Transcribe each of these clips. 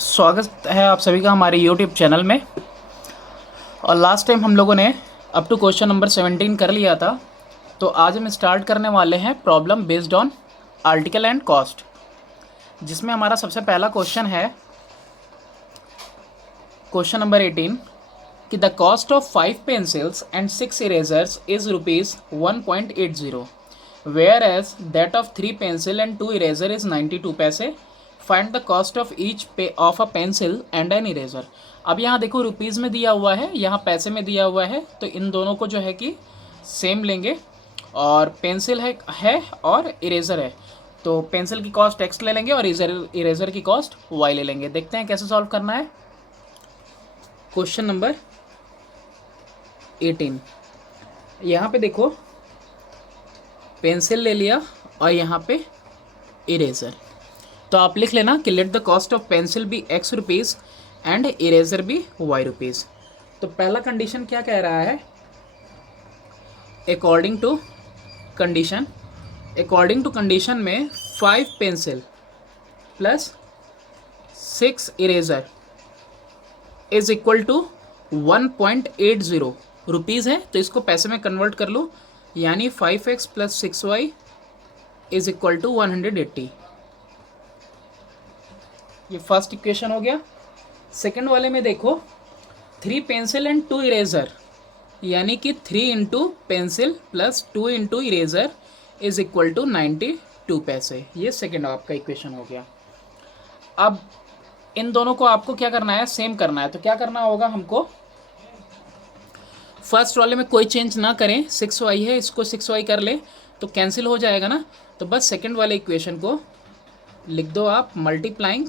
स्वागत है आप सभी का हमारे YouTube चैनल में। और लास्ट टाइम हम लोगों ने अप टू क्वेश्चन नंबर 17 कर लिया था। तो आज हम स्टार्ट करने वाले हैं problem based on article and cost, जिसमें हमारा सबसे पहला क्वेश्चन है क्वेश्चन नंबर 18 कि the cost of 5 pencils and 6 erasers is ₹1.80, whereas that of 3 pencil and 2 eraser is 92 पैसे। Find the cost of each of a pencil and an eraser. अब यहाँ देखो रुपीज़ में दिया हुआ है, यहाँ पैसे में दिया हुआ है, तो इन दोनों को जो है कि सेम लेंगे। और पेंसिल है और इरेज़र है, तो पेंसिल की कॉस्ट x ले लेंगे और इरेज़र की कॉस्ट y ले लेंगे। देखते हैं कैसे सॉल्व करना है। क्वेश्चन नंबर 18, यहाँ पे देखो पेंसिल ले लिया और यहाँ पे इरेज़र। तो आप लिख लेना कि let the cost of pencil be x rupees and eraser be y rupees. तो पहला कंडीशन क्या कह रहा है, अकॉर्डिंग टू कंडीशन में 5 pencil plus 6 eraser is equal to 1.80 rupees है। तो इसको पैसे में कन्वर्ट कर लो, यानी 5x plus 6y is equal to 180। ये फर्स्ट इक्वेशन हो गया। सेकंड वाले में देखो 3 पेंसिल एंड 2 इरेजर, यानी कि 3 into pencil plus 2 into eraser is equal to 92 पैसे। ये सेकंड आपका इक्वेशन हो गया। अब इन दोनों को आपको क्या करना है, सेम करना है। तो क्या करना होगा हमको, फर्स्ट वाले में कोई चेंज ना करें, 6y है, इसको 6y कर ले तो कैंसिल हो जाएगा ना। तो बस सेकंड वाले इक्वेशन को लिख दो आप मल्टीप्लाइंग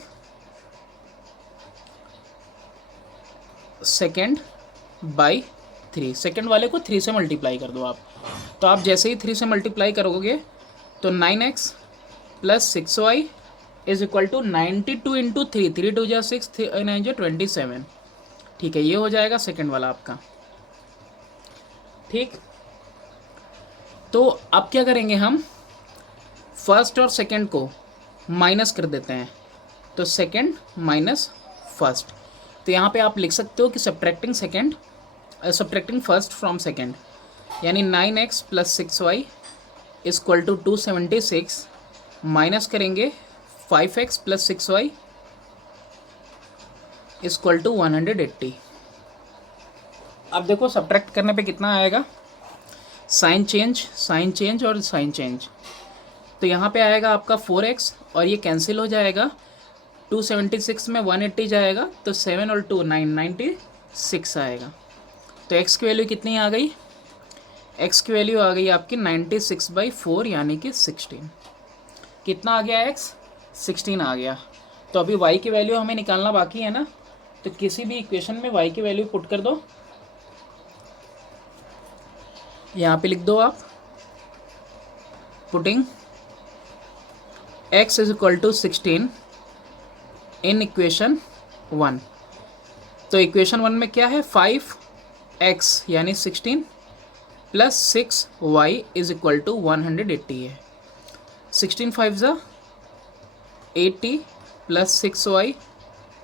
सेकेंड बाई 3। सेकेंड वाले को 3 से मल्टीप्लाई कर दो आप। तो आप जैसे ही 3 से मल्टीप्लाई करोगे तो 9x plus 6y is equal to 92 into 3, 3 2 जा 6, 9 जा 27। ठीक है, ये हो जाएगा सेकेंड वाला आपका। ठीक, तो अब क्या करेंगे हम, फर्स्ट और सेकेंड को माइनस कर देते हैं। तो सेकेंड माइनस फर्स्ट, तो यहाँ पे आप लिख सकते हो कि सब्ट्रैक्टिंग फर्स्ट फ्रॉम सेकेंड, यानी 9x plus 6y equal to 276 minus करेंगे 5x plus 6y equal to 180। अब देखो सब्ट्रैक्ट करने पे कितना आएगा, साइन चेंज और साइन चेंज। तो यहाँ पे आएगा आपका 4x और ये कैंसिल हो जाएगा। 276 में 180 जाएगा तो 7 और 2 996 आएगा। तो x की वैल्यू कितनी आ गई, x की वैल्यू आ गई आपकी 96/4 यानी कि 16। कितना आ गया x, 16 आ गया। तो अभी y की वैल्यू हमें निकालना बाकी है ना। तो किसी भी इक्वेशन में y की वैल्यू पुट कर दो, यहाँ पे लिख दो आप putting x is equal to 16 in equation 1। तो इक्वेशन 1 में क्या है, 5x यानी 16 plus 6y is equal to 180 है। 16 5 ज़ा 80 plus 6y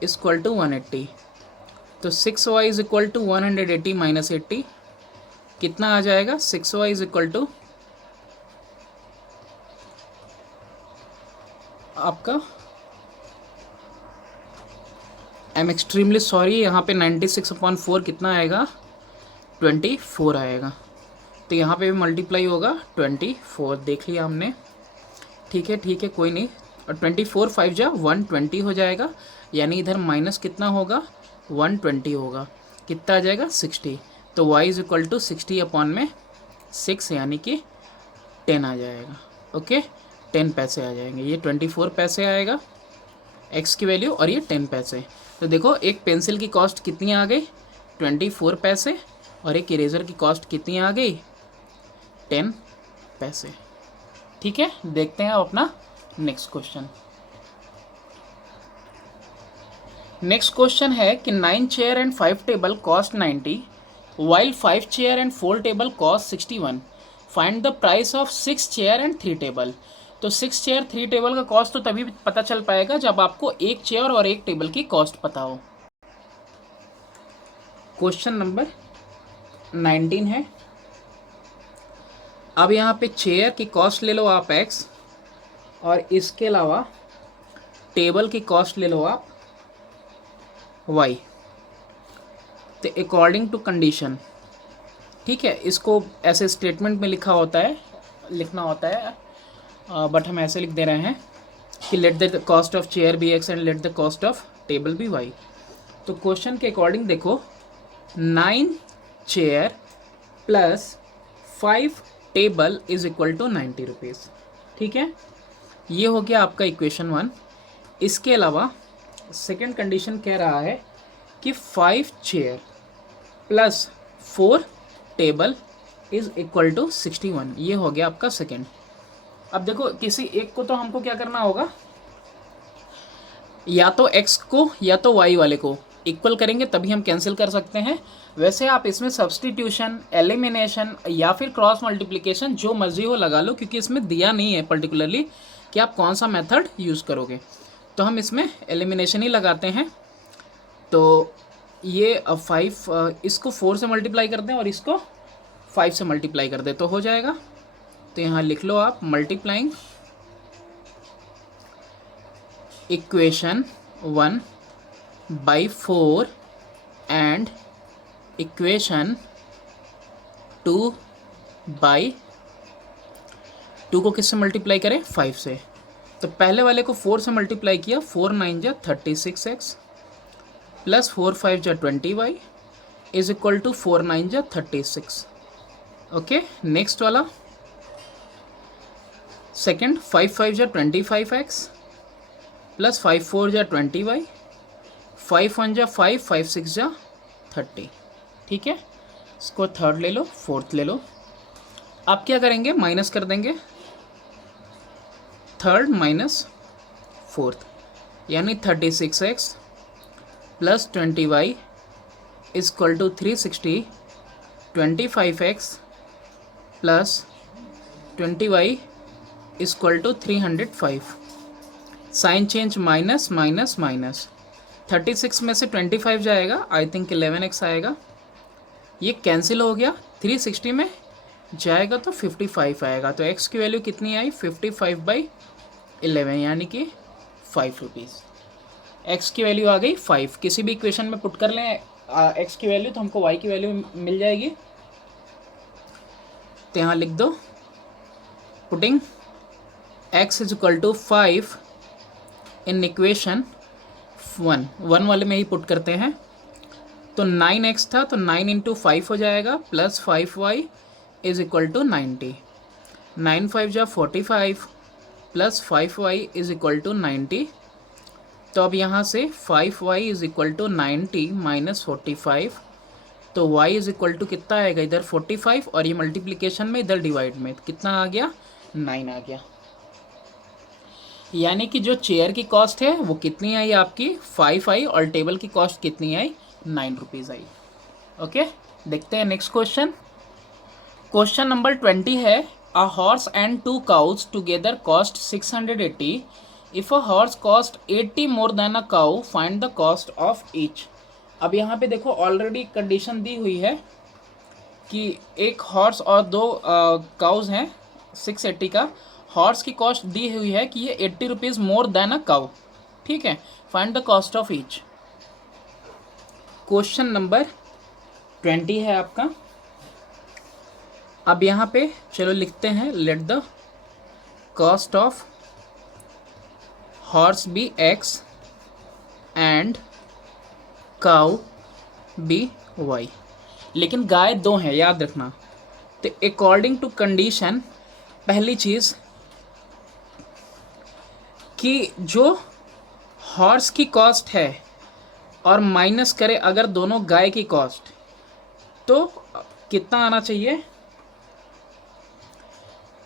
is equal to 180। तो 6y is equal to 180 minus 80 कितना आ जाएगा, 6y इज इक्वल टू आपका, आई एम एक्सट्रीमली सॉरी, यहाँ पे 96/4 कितना आएगा, 24 आएगा। तो यहाँ पे भी मल्टीप्लाई होगा 24, देख लिया हमने। ठीक है कोई नहीं। और 24 5 जा 120 हो जाएगा, यानी इधर माइनस कितना होगा, 120 होगा। कितना आ जाएगा, 60। तो y is equal to 60 upon में 6 यानी कि 10 आ जाएगा। ओके, 10 पैसे आ जाएंगे। ये 24 पैसे आएगा x की वैल्यू और ये 10 पैसे। तो देखो एक पेंसिल की कॉस्ट कितनी आ गई, 24 पैसे, और एक इरेज़र की कॉस्ट कितनी आ गई, 10 पैसे। ठीक है, देखते हैं अपना नेक्स्ट क्वेश्चन। नेक्स्ट क्वेश्चन है कि 9 chair and 5 table cost 90 while 5 chair and 4 table cost 61। Find the price of 6 chair and 3 table. तो 6 चेयर 3 टेबल का कॉस्ट तो तभी पता चल पाएगा जब आपको एक चेयर और एक टेबल की कॉस्ट पता हो। क्वेश्चन नंबर 19 है। अब यहाँ पे चेयर की कॉस्ट ले लो आप x, और इसके अलावा टेबल की कॉस्ट ले लो आप y। तो अकॉर्डिंग टू कंडीशन, ठीक है, इसको ऐसे स्टेटमेंट में लिखना होता है, बट हम ऐसे लिख दे रहे हैं कि let the cost of chair be x and let the cost of table be y। तो क्वेश्चन के अकॉर्डिंग देखो, 9 chair plus 5 table is equal to 90 rupees. ठीक है, ये हो गया आपका इक्वेशन 1। इसके अलावा सेकंड कंडीशन कह रहा है कि 5 chair plus 4 table is equal to 61। ये हो गया आपका सेकंड। अब देखो, किसी एक को तो हमको क्या करना होगा, या तो x को या तो y वाले को इक्वल करेंगे तभी हम कैंसिल कर सकते हैं। वैसे आप इसमें सब्सटीट्यूशन, एलिमिनेशन या फिर क्रॉस मल्टीप्लिकेशन जो मर्जी हो लगा लो, क्योंकि इसमें दिया नहीं है पर्टिकुलरली कि आप कौन सा मेथड यूज़ करोगे, तो हम इसमें एलिमिनेशन ही लगाते हैं। तो ये 5 इसको 4 से मल्टीप्लाई कर दें और इसको 5 से मल्टीप्लाई कर दें तो हो जाएगा। तो यहाँ लिख लो आप multiplying equation 1 by 4 and equation 2 by 2 को किससे मल्टीप्लाई करें, 5 से। तो पहले वाले को 4 से मल्टीप्लाई किया, 4 9 जा 36x प्लस 4 5 जा 20y इज इक्वल टू 4 9 जा 36। ओके, नेक्स्ट वाला सेकेंड, 5 5 जा 25x प्लस 5 4 जा 20y, 5 1 जा 5 5 6 जा 30। ठीक है, इसको थर्ड ले लो, फोर्थ ले लो। आप क्या करेंगे, माइनस कर देंगे थर्ड माइनस फोर्थ, यानी 36x plus 20y is equal to 360, 25x plus 20y is equal to 305। Sign change, minus minus minus, 36 में से 25 जाएगा, आई थिंक 11x आएगा, ये कैंसिल हो गया, 360 में जाएगा तो 55 आएगा। तो x की वैल्यू कितनी आई, 55/11, यानी कि 5 रुपीज़। x की वैल्यू आ गई 5। किसी भी इक्वेशन में पुट कर लें x की वैल्यू तो हमको y की वैल्यू मिल जाएगी। तो यहाँ लिख दो, putting x is equal to 5 in equation 1 वाले में ही पुट करते हैं। तो 9x था तो 9 इंटू 5 हो जाएगा, plus 5y is equal to 90, 9 5 जा 45 plus 5y is equal to 90। तो अब यहाँ से 5y is equal to 90 minus 45, तो y इज इक्वल टू कितना आएगा, इधर 45 और ये मल्टीप्लिकेशन में, इधर डिवाइड में, कितना आ गया, 9 आ गया। यानी कि जो चेयर की कॉस्ट है वो कितनी आई आपकी, 5 आई, और टेबल की कॉस्ट कितनी आई, 9 रुपीज़ आई। ओके, देखते हैं नेक्स्ट क्वेश्चन। क्वेश्चन नंबर 20 है, a horse and 2 cows together cost 680। If a horse cost 80 more than a cow, find the cost of each. अब यहाँ पे देखो, ऑलरेडी कंडीशन दी हुई है कि एक हॉर्स और 2 काउज हैं, 680 का। हॉर्स की कॉस्ट दी हुई है कि ये 80 rupees more than a cow. ठीक है, find the cost of each. Question number 20 है आपका। अब यहाँ पे चलो लिखते हैं, let the cost of horse be x and cow be y। लेकिन गाय 2 हैं, याद रखना। तो अकॉर्डिंग टू कंडीशन, पहली चीज़ कि जो हॉर्स की कॉस्ट है और माइनस करे अगर दोनों गाय की कॉस्ट, तो कितना आना चाहिए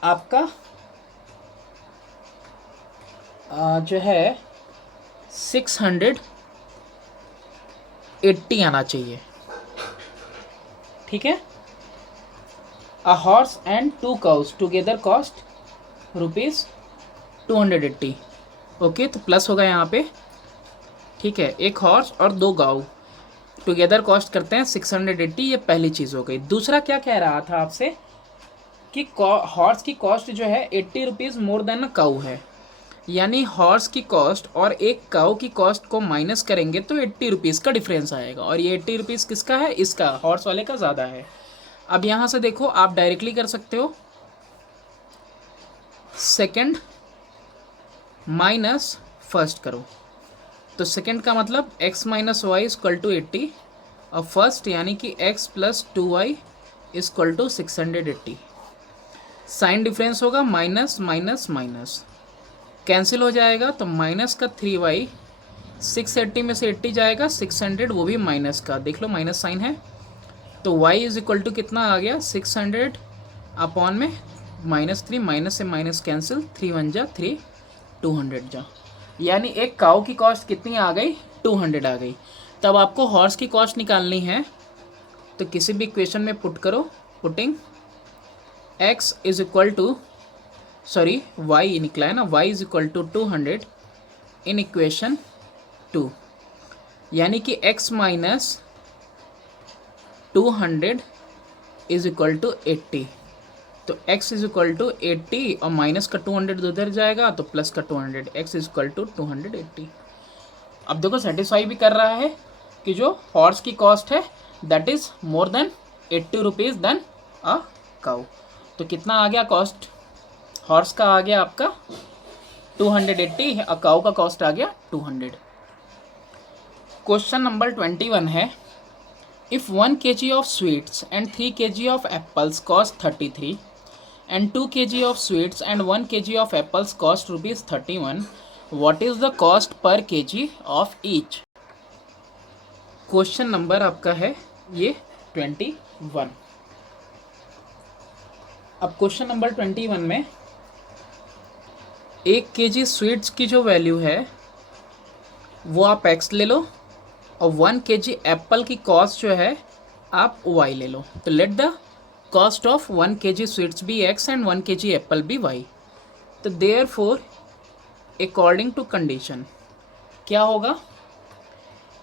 आपका, जो है 680 आना चाहिए। ठीक है, a horse and 2 cows together cost rupees 280। Okay, तो प्लस होगा यहाँ पे, ठीक है। एक हॉर्स और 2 गाँव टुगेदर कॉस्ट करते हैं 680, ये पहली चीज़ हो गई। दूसरा क्या कह रहा था आपसे कि हॉर्स की कॉस्ट जो है 80 रुपीज़ मोर देन अ काऊ है, यानी हॉर्स की कॉस्ट और एक काऊ की कॉस्ट को माइनस करेंगे तो 80 रुपीज़ का डिफरेंस आएगा, और ये 80 रुपीज़ किसका है? इसका, हॉर्स वाले का ज़्यादा है। अब यहाँ से देखो, आप डायरेक्टली कर सकते हो, सेकंड माइनस फर्स्ट करो, तो सेकंड का मतलब x minus y equal to 80, और फर्स्ट यानी कि x plus 2y equal to 680। Sign difference होगा, माइनस माइनस माइनस कैंसिल हो जाएगा, तो माइनस का 3y, 680 में से 80 जाएगा, 600 वो भी माइनस का, देख लो माइनस साइन है, तो y इज इक्वल टू कितना आ गया? 600 अपॉन में -3, माइनस से माइनस कैंसिल, 3 1 जा 3, 200 जा, यानी एक काऊ की कॉस्ट कितनी आ गई? 200 आ गई। तब आपको हॉर्स की कॉस्ट निकालनी है, तो किसी भी इक्वेशन में पुट करो, putting x is equal to, sorry y निकला है ना, y is equal to 200 in equation 2, यानी कि x minus 200 is equal to 80, तो x इज इक्वल टू 80 और माइनस का 200 उधर जाएगा, तो प्लस का 200, x इज इक्वल टू 280। अब देखो सेटिस्फाई भी कर रहा है कि जो हॉर्स की कॉस्ट है that is more than 80 rupees than a cow. तो कितना आ गया कॉस्ट? हॉर्स का आ गया आपका 280, अ काऊ का कॉस्ट आ गया 200। क्वेश्चन नंबर 21 है, if 1 kg of sweets and 3 kg of apples cost 33 and 2 kg of sweets and 1 kg of apples cost rupees 31, what is the cost per kg of each? Question number आपका है ये 21। अब question number 21 में 1 kg sweets की जो value है वो आप x ले लो, और 1 kg एप्पल की कॉस्ट जो है आप y ले लो। तो let the cost of 1 kg sweets be x and 1 kg apple be y। तो देयरफॉर अकॉर्डिंग टू कंडीशन क्या होगा?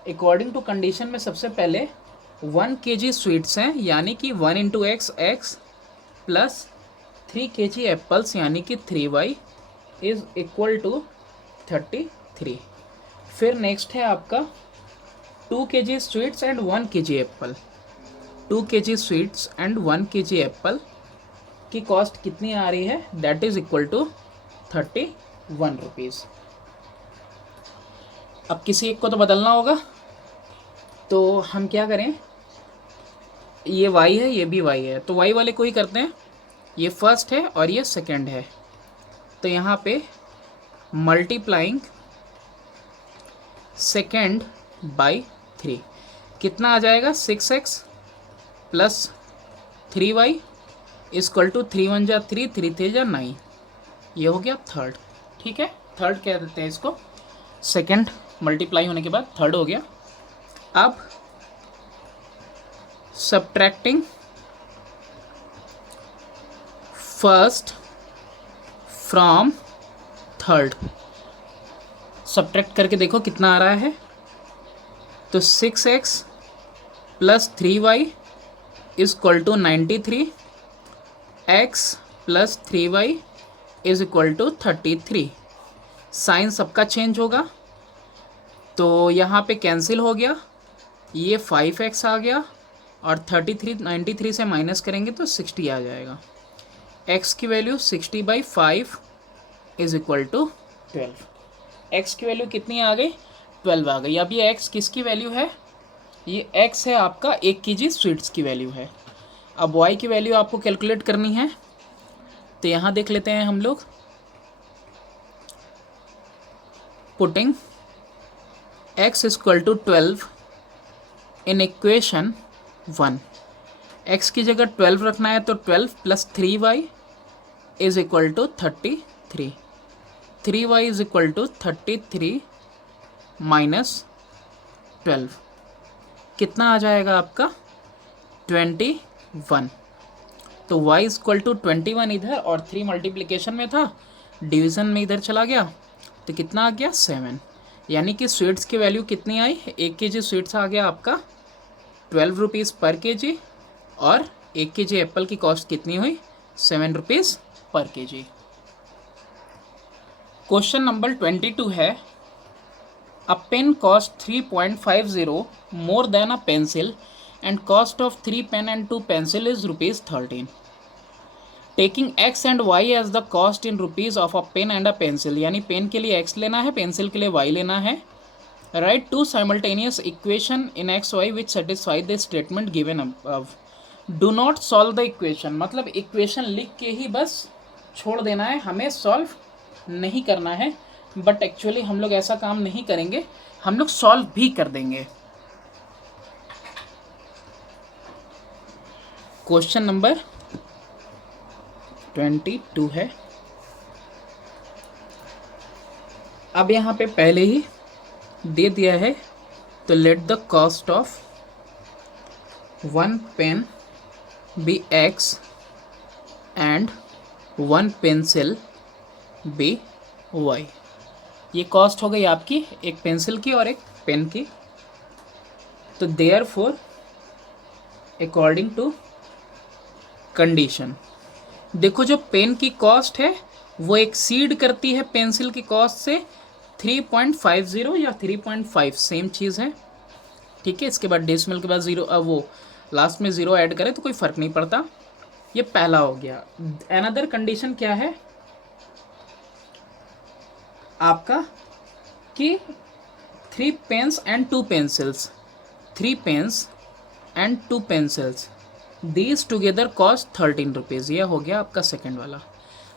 अकॉर्डिंग टू कंडीशन में सबसे पहले 1 kg स्वीट्स हैं, यानी कि 1 into x x, plus 3 kg apples यानी कि 3y इज इक्वल टू 33। फिर नेक्स्ट है आपका 2 kg sweets and 1 kg apple. 2 kg sweets and 1 kg apple की कॉस्ट कितनी आ रही है? That is equal to 31 rupees. अब किसी एक को तो बदलना होगा, तो हम क्या करें, ये y है ये भी y है, तो y वाले को ही करते हैं, ये फर्स्ट है और ये सेकंड है, तो यहाँ पे मल्टीप्लाइंग सेकेंड बाई 3 कितना आ जाएगा? 6x plus 3y equal to 3 1 जा 3, 3 3 जा 9, ये हो गया थर्ड। ठीक है, थर्ड कह देते हैं इसको, सेकेंड मल्टीप्लाई होने के बाद थर्ड हो गया। अब subtracting first from third, subtract करके देखो कितना आ रहा है, तो 6x plus 3y is equal to 93, x plus 3y is equal to 33। Sign सबका चेंज होगा, तो यहाँ पे कैंसिल हो गया, ये 5x आ गया, और 93 से माइनस करेंगे तो 60 आ जाएगा। x की value 60/5 is equal to 12। x की वैल्यू कितनी आ गई? 12 आ गई। अब ये x किसकी वैल्यू है? ये x है आपका 1 kg स्वीट्स की वैल्यू है। अब y की वैल्यू आपको कैलकुलेट करनी है, तो यहाँ देख लेते हैं हम लोग, putting x equal to 12 in equation 1। x की जगह 12 रखना है, तो 12 plus 3y is equal to 33, 3y is equal to 33 minus 12, कितना आ जाएगा आपका? 21। तो y इक्वल टू 21 इधर और 3 मल्टीप्लिकेशन में था, डिवीज़न में इधर चला गया तो कितना आ गया 7, यानी कि स्वीट्स की वैल्यू कितनी आई, 1 kg स्वीट्स आ गया आपका 12 रुपीज़ पर kg, और 1 kg एप्पल की कॉस्ट कितनी हुई 7 रुपीज़ पर kg। क्वेश्चन नंबर 22 है, a pen cost 3.50 more than a pencil and cost of 3 pen and 2 pencil is ₹13। Taking x and y as the cost in rupees of a pen and a pencil, यानी pen के लिए x लेना है, pencil के लिए y लेना है। Write two simultaneous equation in x y which satisfy the statement given above. Do not solve the equation, मतलब इक्वेशन लिख के ही बस छोड़ देना है, हमें सॉल्व नहीं करना है। बट एक्चुअली हम लोग ऐसा काम नहीं करेंगे, हम लोग सॉल्व भी कर देंगे। क्वेश्चन नंबर 22 है। अब यहाँ पे पहले ही दे दिया है, तो let the cost of 1 pen be x and 1 pencil be y। ये कॉस्ट हो गई आपकी एक पेंसिल की और एक पेन की। तो देयरफॉर अकॉर्डिंग टू कंडीशन, देखो जो पेन की कॉस्ट है वो एक्सीड करती है पेंसिल की कॉस्ट से 3.50 या 3.5, सेम चीज़ है। ठीक है, इसके बाद डेसिमल के बाद ज़ीरो, अब वो लास्ट में ज़ीरो ऐड करें तो कोई फ़र्क नहीं पड़ता। ये पहला हो गया। अनदर कंडीशन क्या है आपका कि 3 pens and 2 pencils, 3 pens and 2 pencils these together cost 13 रुपीज़। ये हो गया आपका सेकेंड वाला।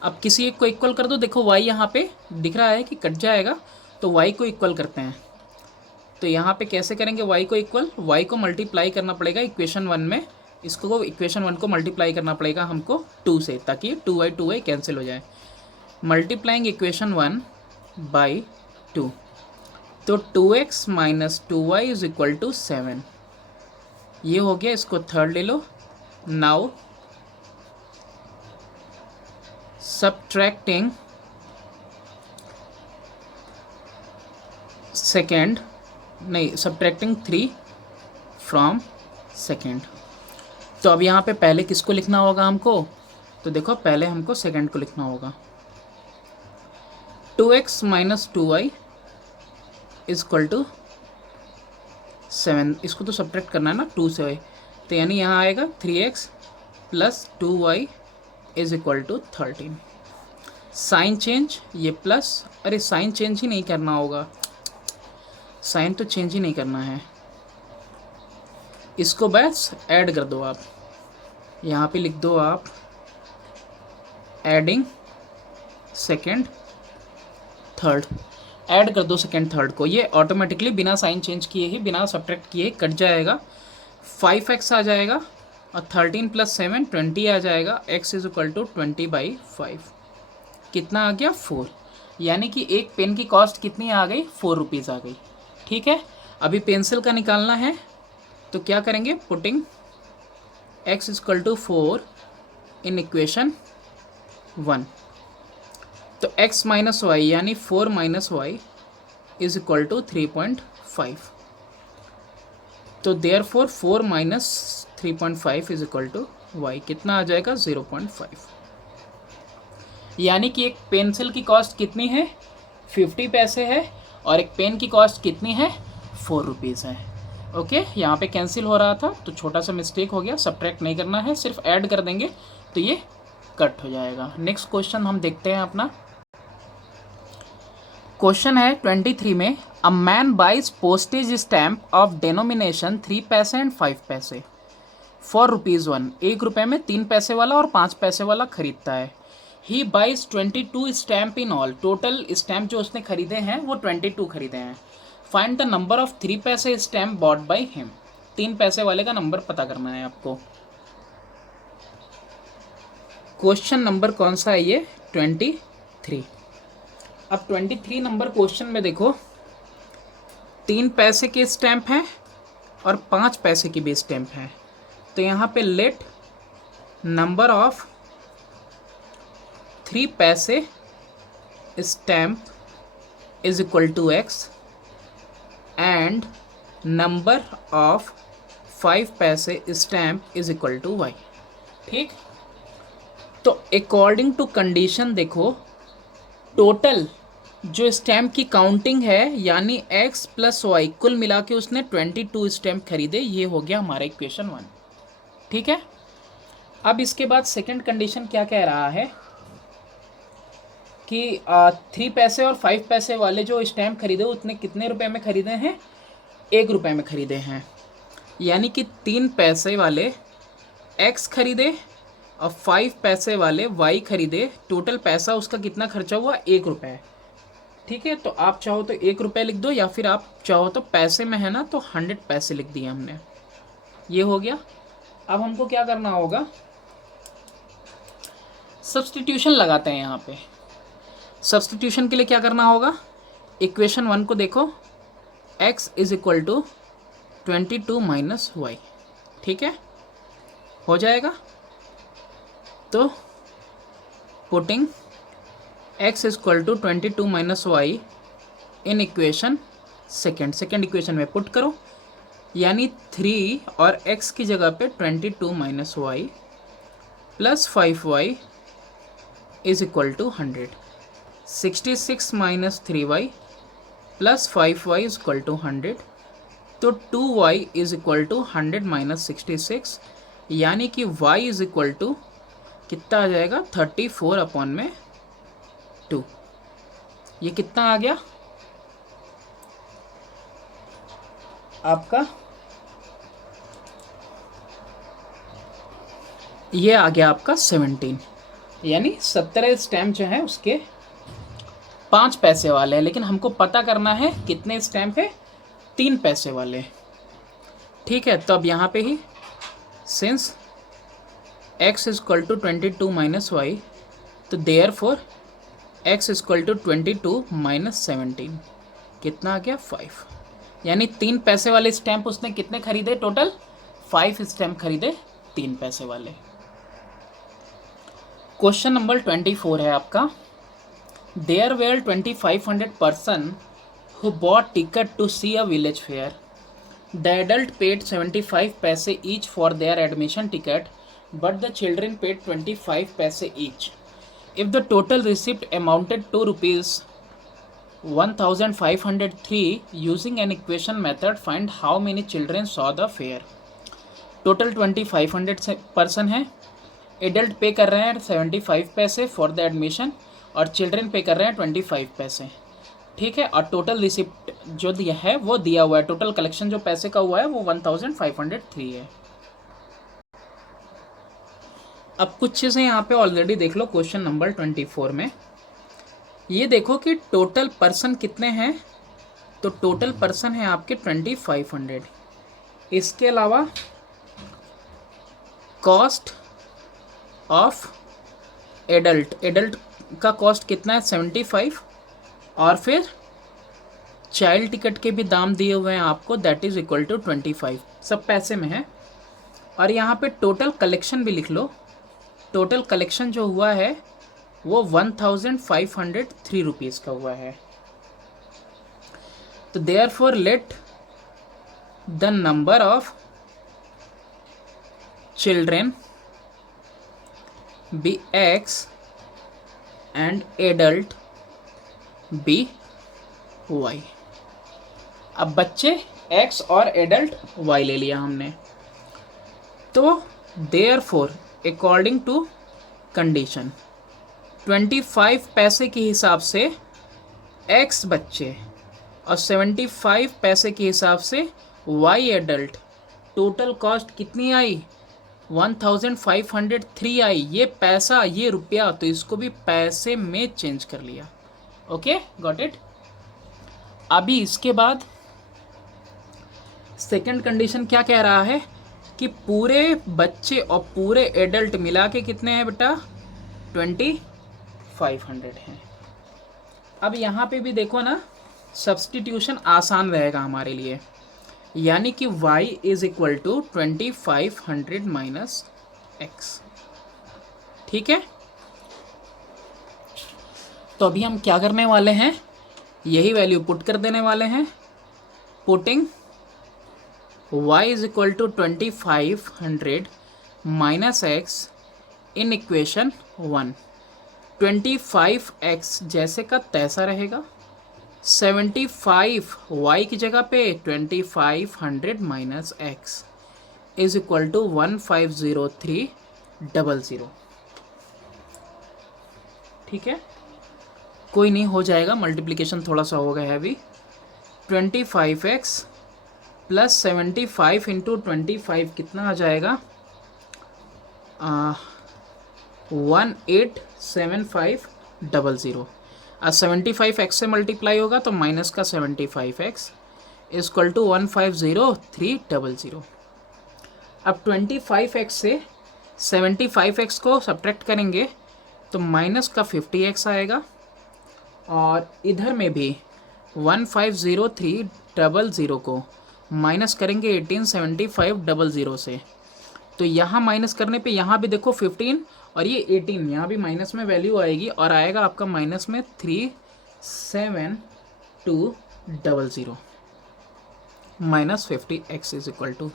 अब किसी एक को इक्वल कर दो, देखो y यहाँ पे दिख रहा है कि कट जाएगा, तो y को इक्वल करते हैं। तो यहाँ पे कैसे करेंगे y को इक्वल, y को मल्टीप्लाई करना पड़ेगा इक्वेशन 1 में, इसको इक्वेशन 1 को मल्टीप्लाई करना पड़ेगा हमको 2 से, ताकि 2y कैंसिल हो जाए। मल्टीप्लाइंग इक्वेशन 1 बाई 2, तो 2x minus 2y is equal to 7। ये हो गया, इसको थर्ड ले लो। नाउ subtracting second, नहीं subtracting 3 from second। तो अब यहाँ पे पहले किसको लिखना होगा हमको, तो देखो पहले हमको सेकेंड को लिखना होगा। 2x minus 2y is equal to 7, इसको तो सब्ट्रैक्ट करना है ना 2 से, तो यानी यहाँ आएगा 3x plus 2y is equal to 13। Sign change, ये प्लस, अरे साइन चेंज ही नहीं करना होगा, साइन तो चेंज ही नहीं करना है, इसको बस ऐड कर दो आप। यहाँ पे लिख दो आप एडिंग सेकेंड थर्ड, ऐड कर दो सेकेंड थर्ड को, ये ऑटोमेटिकली बिना साइन चेंज किए ही, बिना सब्ट्रैक्ट किए कट जाएगा। 5x आ जाएगा और 13 प्लस 7 20 आ जाएगा। x इज इक्वल टू 20/5, कितना आ गया 4, यानी कि एक पेन की कॉस्ट कितनी आ गई 4 रुपीज़ आ गई। ठीक है, अभी पेंसिल का निकालना है, तो क्या करेंगे, putting x is equal to 4 in equation 1, तो x माइनस वाई यानी 4 minus y is equal to 3.5, तो therefore 4 minus 3.5 is equal to y, कितना आ जाएगा 0.5। यानी कि एक पेंसिल की कॉस्ट कितनी है 50 पैसे है, और एक पेन की कॉस्ट कितनी है 4 रुपीज़ है। ओके, यहाँ पे कैंसिल हो रहा था तो छोटा सा मिस्टेक हो गया, सब्ट्रैक्ट नहीं करना है, सिर्फ ऐड कर देंगे तो ये कट हो जाएगा। नेक्स्ट क्वेश्चन हम देखते हैं अपना। क्वेश्चन है 23 में, a man buys postage stamp of denomination 3 पैसे एंड 5 पैसे फॉर ₹1, 1 रुपये में 3 पैसे वाला और 5 पैसे वाला खरीदता है। He buys 22 stamp in all, total stamp जो उसने खरीदे हैं वो 22 खरीदे हैं। फाइंड द नंबर ऑफ 3 पैसे स्टैम्प बॉट बाई हिम, 3 पैसे वाले का नंबर पता करना है आपको। क्वेश्चन नंबर कौन सा है ये 23। अब 23 नंबर क्वेश्चन में देखो 3 पैसे के स्टैम्प हैं और 5 पैसे की भी स्टैम्प हैं, तो यहाँ पे लेट नंबर ऑफ 3 पैसे stamp is equal to x and number of 5 पैसे stamp is equal to y. ठीक, तो अकॉर्डिंग टू कंडीशन देखो, टोटल जो स्टैम्प की काउंटिंग है यानी x प्लस वाई, कुल मिला के उसने 22 स्टैम्प खरीदे। ये हो गया हमारा इक्वेशन 1। ठीक है, अब इसके बाद सेकंड कंडीशन क्या कह रहा है कि 3 पैसे और 5 पैसे वाले जो स्टैम्प खरीदे उसने कितने रुपए में खरीदे हैं? 1 रुपये में खरीदे हैं। यानी कि 3 पैसे वाले x खरीदे और 5 पैसे वाले y खरीदे। टोटल पैसा उसका कितना खर्चा हुआ? 1 रुपये। ठीक है, तो आप चाहो तो 1 रुपये लिख दो, या फिर आप चाहो तो पैसे में है ना तो 100 पैसे लिख दिए हमने। ये हो गया। अब हमको क्या करना होगा? सब्स्टिट्यूशन लगाते हैं यहाँ पे। सब्स्टिट्यूशन के लिए क्या करना होगा? इक्वेशन 1 को देखो, x is equal to 22 minus y. ठीक है, हो जाएगा। तो putting x is equal to 22 minus y in equation second equation में पुट करो, यानी 3 और x की जगह पे 22 minus y plus 5y is equal to 100। 66 minus 3y plus 5y is equal to 100। तो 2y is equal to 100 minus 66, यानी कि y इज इक्वल टू कितना आ जाएगा? 34 अपॉन में 2। ये कितना आ गया आपका? ये आ गया आपका 17। यानी 17 स्टैम्प जो है उसके 5 पैसे वाले हैं, लेकिन हमको पता करना है कितने स्टैम्प है? 3 पैसे वाले। ठीक है, तो अब यहाँ पे ही since x is equal to 22 minus y, तो therefore x is equal to 22 minus 17 कितना आ गया? 5। यानी 3 पैसे वाले स्टैम्प उसने कितने खरीदे? टोटल 5 स्टैम्प खरीदे 3 पैसे वाले। क्वेश्चन नंबर 24 है आपका। There were 2500 person who bought ticket to see a village fair. The adult paid 75 पैसे each for their admission ticket, but the children paid 25 पैसे each. If the total receipt amounted to rupees 1503, using an equation method find how many children saw the fair. Total 2500 person है, adult pay कर रहे हैं 75 पैसे for the admission और children pay कर रहे हैं 25 पैसे। ठीक है, और टोटल रिसिप्ट जो दिया है वो दिया हुआ है। टोटल कलेक्शन जो पैसे का हुआ है वो 1503 है। अब कुछ चीज़ें यहाँ पे ऑलरेडी देख लो क्वेश्चन नंबर 24 में। ये देखो कि टोटल पर्सन कितने हैं, तो टोटल पर्सन है आपके 2500। इसके अलावा कॉस्ट ऑफ एडल्ट का कॉस्ट कितना है? 75। और फिर चाइल्ड टिकट के भी दाम दिए हुए हैं आपको, दैट इज इक्वल टू 25। सब पैसे में है। और यहाँ पे टोटल कलेक्शन भी लिख लो। टोटल कलेक्शन जो हुआ है वो 1503 रुपीज़ का हुआ है। तो therefore let the number of children be x and adult be y. अब बच्चे x और एडल्ट y ले लिया हमने। तो therefore according to condition 25 पैसे के हिसाब से x बच्चे और 75 पैसे के हिसाब से y एडल्ट, टोटल कॉस्ट कितनी आई? 1503 आई। ये पैसा, ये रुपया, तो इसको भी पैसे में चेंज कर लिया। Okay, got it. अभी इसके बाद सेकंड कंडीशन क्या कह रहा है कि पूरे बच्चे और पूरे एडल्ट मिला के कितने हैं बेटा? 2500 हैं। अब यहाँ पे भी देखो ना, सब्स्टिट्यूशन आसान रहेगा हमारे लिए, यानी कि y is equal to 2500 minus x। ठीक है, तो अभी हम क्या करने वाले हैं, यही वैल्यू पुट कर देने वाले हैं। Putting y is equal to 2500 minus x in equation 1। 25x जैसे का तैसा रहेगा, 75 y की जगह पे 2500 minus x is equal to 150300। ठीक है, कोई नहीं, हो जाएगा, मल्टीप्लिकेशन थोड़ा सा हो गया है अभी। 25x प्लस 75 इंटू 25 कितना आ जाएगा, 187500। 75x से मल्टीप्लाई होगा तो माइनस का 75x इक्वल टू 150300। अब 25x से 75x को सब्ट्रैक्ट करेंगे तो माइनस का 50x आएगा, और इधर में भी 150300 को माइनस करेंगे 187500 से, तो यहाँ माइनस करने पे यहाँ भी देखो 15 और ये 18, यहाँ भी माइनस में वैल्यू आएगी और आएगा आपका माइनस में 37200 minus 50x is equal to.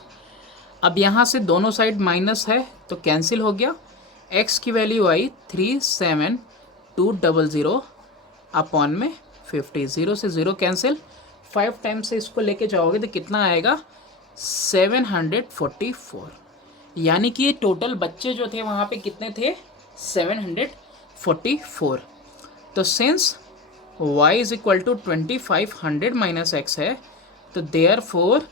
अब यहाँ से दोनों साइड माइनस है तो कैंसिल हो गया, x की वैल्यू आई 37200 अपॉन में 50, 0 से 0 कैंसिल, 5 टाइम्स से इसको लेके जाओगे तो कितना आएगा 744। यानी कि टोटल बच्चे जो थे वहाँ पे कितने थे 744। तो since y is equal to 2500 minus x है तो therefore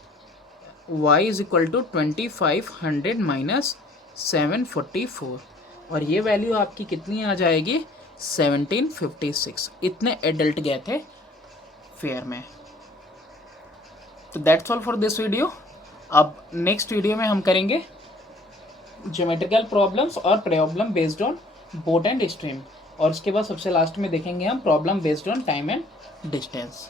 y is equal to 2500 minus 744, और ये वैल्यू आपकी कितनी आ जाएगी 1756। इतने एडल्ट गए थे फेयर में। तो that's all for this video. अब नेक्स्ट वीडियो में हम करेंगे ज्योमेट्रिकल प्रॉब्लम्स और problem based on boat and stream, और उसके बाद सबसे लास्ट में देखेंगे हम problem based on time and distance.